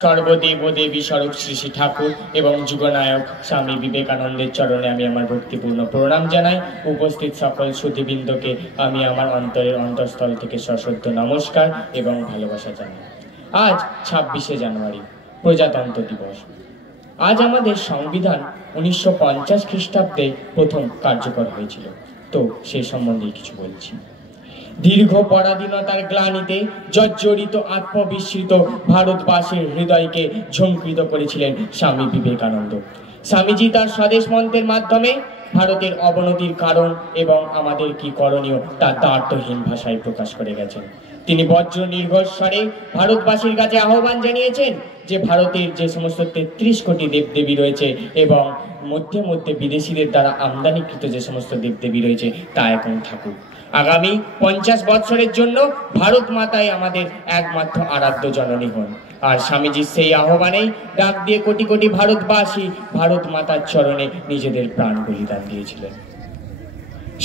সর্বদেব ও দেবী স্বরূপ শ্রী শ্রী ঠাকুর এবং যুগনায়ক স্বামী বিবেকানন্দের চরণে আমি আমার ভক্তিপূর্ণ প্রণাম জানাই। উপস্থিত সকল শ্রুতিবৃন্দকে আমি আমার অন্তরের অন্তঃস্থল থেকে সশ্রদ্ধ নমস্কার এবং ভালোবাসা জানাই। আজ 26শে জানুয়ারি, প্রজাতন্ত্র দিবস। আজ আমাদের সংবিধান 1950 খ্রিস্টাব্দে প্রথম কার্যকর হয়েছিল। তো সেই সম্বন্ধে কিছু বলছি। দীর্ঘ পরাধীনতার গ্লানিতে জর্জরিত আত্মবিস্মৃত ভারতবাসীর হৃদয়কে ঝঙ্কৃত করেছিলেন স্বামী বিবেকানন্দ। স্বামীজি তার স্বদেশ মন্ত্রের মাধ্যমে ভারতের অবনতির কারণ এবং আমাদের কি করণীয় তা দ্বার্থহীন ভাষায় প্রকাশ করে গেছেন। তিনি বজ্র নির্ঘোষস্বরে ভারতবাসীর কাছে আহ্বান জানিয়েছেন যে ভারতের যে সমস্ত 33 কোটি দেবদেবী রয়েছে এবং মধ্যে মধ্যে বিদেশিদের দ্বারা আমদানিকৃত যে সমস্ত দেবদেবী রয়েছে তা এখন থাকুক। আগামী 50 বৎসরের জন্য ভারত মাতাই আমাদের একমাত্র আরাধ্য জননী হন। আর স্বামীজির সেই আহ্বানেই ডাক দিয়ে কোটি কোটি ভারতবাসী ভারত মাতার চরণে নিজেদের প্রাণ বলিদান দিয়েছিলেন।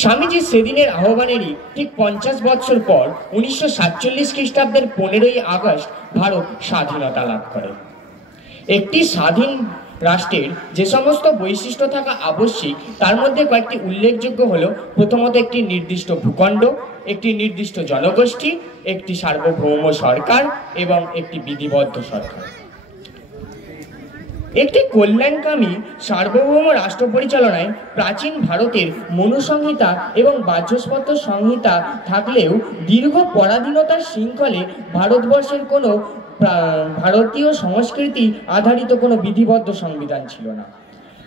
স্বামীজির সেদিনের আহ্বানেরই ঠিক 50 বৎসর পর 1947 খ্রিস্টাব্দের 15ই আগস্ট ভারত স্বাধীনতা লাভ করে। একটি স্বাধীন রাষ্ট্রের যে সমস্ত বৈশিষ্ট্য থাকা আবশ্যিক তার মধ্যে কয়েকটি উল্লেখযোগ্য হলো, প্রথমত একটি নির্দিষ্ট ভূখণ্ড, একটি নির্দিষ্ট জনগোষ্ঠী, একটি সার্বভৌম সরকার এবং একটি বিধিবদ্ধ সরকার। একটি কল্যাণকামী সার্বভৌম রাষ্ট্র পরিচালনায় প্রাচীন ভারতের মনুসংহিতা এবং বাচস্পত্য সংহিতা থাকলেও দীর্ঘ পরাধীনতার শৃঙ্খলে ভারতবর্ষের কোনো ভারতীয় সংস্কৃতি আধারিত কোনো বিধিবদ্ধ সংবিধান ছিল না।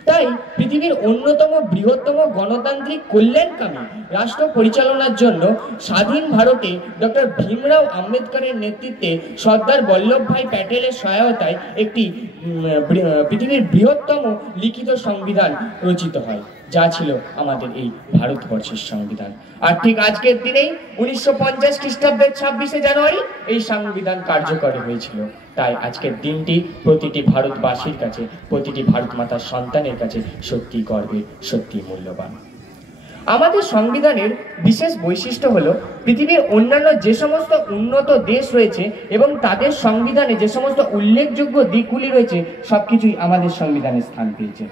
তাই পৃথিবীর অন্যতম বৃহত্তম গণতান্ত্রিক কল্যাণকামী রাষ্ট্র পরিচালনার জন্য স্বাধীন ভারতে ডক্টর ভীমরাও আম্বেদকরের নেতৃত্বে সর্দার বল্লভভাই প্যাটেলের সহায়তায় একটি পৃথিবীর বৃহত্তম লিখিত সংবিধান রচিত হয়, যা ছিল আমাদের এই ভারতবর্ষের সংবিধান। আর ঠিক আজকের দিনেই 1950 খ্রিস্টাব্দের 26শে জানুয়ারি এই সংবিধান কার্যকরী হয়েছিল। তাই আজকের দিনটি প্রতিটি ভারতবাসীর কাছে, প্রতিটি ভারত মাতার সন্তানের কাছে সত্যি গর্বের, সত্যি মূল্যবান। আমাদের সংবিধানের বিশেষ বৈশিষ্ট্য হলো পৃথিবীর অন্যান্য যে সমস্ত উন্নত দেশ রয়েছে এবং তাদের সংবিধানে যে সমস্ত উল্লেখযোগ্য দিকগুলি রয়েছে সবকিছুই আমাদের সংবিধানে স্থান পেয়েছে।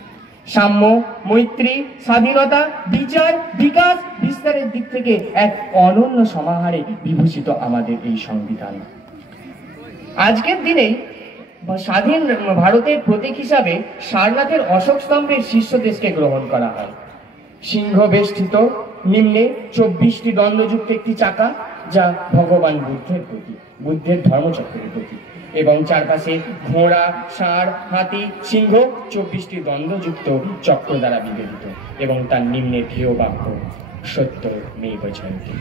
সাম্য, মৈত্রী, স্বাধীনতা, বিচার, বিকাশ, বিস্তারের দিক থেকে এক অনন্য সমাহারে বিভূষিত আমাদের এই সংবিধান। আজকের দিনেই স্বাধীন ভারতের প্রতীক হিসাবে সারনাথের অশোক স্তম্ভের শীর্ষদেশকে গ্রহণ করা হয়। সিংহ বেষ্টিত, নিম্নে 24টি দণ্ডযুক্ত একটি চাকা, যা ভগবান বুদ্ধের প্রতীক, বুদ্ধের ধর্মচক্রের প্রতীক, এবং চারপাশে ঘোড়া, ষাঁড়, হাতি, সিংহ 24টি দণ্ডযুক্ত চক্র দ্বারা বিবেদিত এবং তার নিম্নে ধ্যেয় বাক্য সত্য মেব জয়তে।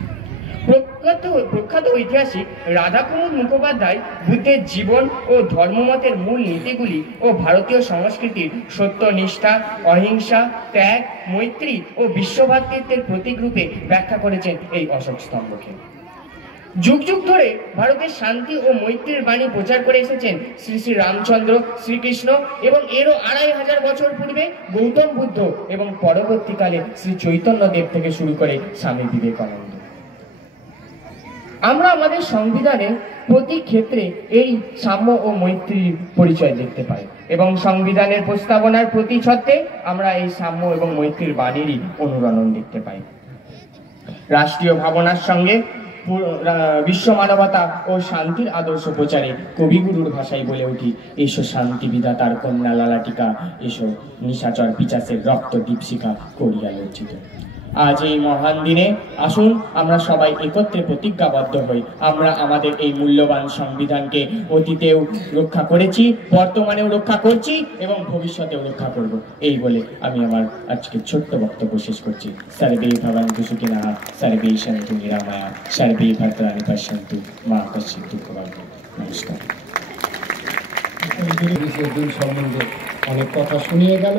প্রখ্যাত ঐতিহাসিক রাধাকুমুদ মুখোপাধ্যায় বুদ্ধের জীবন ও ধর্মমতের মূল নীতিগুলি ও ভারতীয় সংস্কৃতির সত্য, নিষ্ঠা, অহিংসা, ত্যাগ, মৈত্রী ও বিশ্বভ্রাতৃত্বের প্রতীক রূপে ব্যাখ্যা করেছেন এই অশোক স্তম্ভকে। যুগ যুগ ধরে ভারতের শান্তি ও মৈত্রীর বাণী প্রচার করে এসেছেন শ্রী শ্রী রামচন্দ্র, শ্রীকৃষ্ণ এবং এরও 2500 বছর পূর্বে গৌতম বুদ্ধ এবং পরবর্তীকালে শ্রী চৈতন্য দেব থেকে শুরু করে স্বামী বিবেকানন্দ। আমরা আমাদের সংবিধানে প্রতি ক্ষেত্রে এই সাম্য ও মৈত্রীর পরিচয় দেখতে পাই এবং সংবিধানের প্রস্তাবনার প্রতি ছত্রে আমরা এই সাম্য এবং মৈত্রীর বাণীরই অনুরণন দেখতে পাই। রাষ্ট্রীয় ভাবনার সঙ্গে বিশ্ব মানবতা ও শান্তির আদর্শ প্রচারে কবিগুরুর ভাষায় বলে উঠি, এসো শান্তি বিধাতার কন্যা লালাটিকা, এসো নিশাচর পিচাসের রক্ত দীপশিখা করিয়া লজ্জিত। আজ এই মহান দিনে আসুন আমরা সবাই একত্রে প্রতিজ্ঞাবদ্ধ হই, আমরা আমাদের এই মূল্যবান সংবিধানকে অতীতেও রক্ষা করেছি, বর্তমানেও রক্ষা করছি এবং ভবিষ্যতেও রক্ষা করব। এই বলে আমি আমার আজকে ছোট্ট বক্তব্য শেষ করছি। সর্বে ভবন্তু সুখিনঃ, সর্বে সন্তু নিরাময়া, সর্বে ভদ্রাণি পশ্যন্তু মা কশ্চিৎ দুঃখভাগ্। নমস্কার। সম্বন্ধে অনেক কথা শুনিয়ে গেল।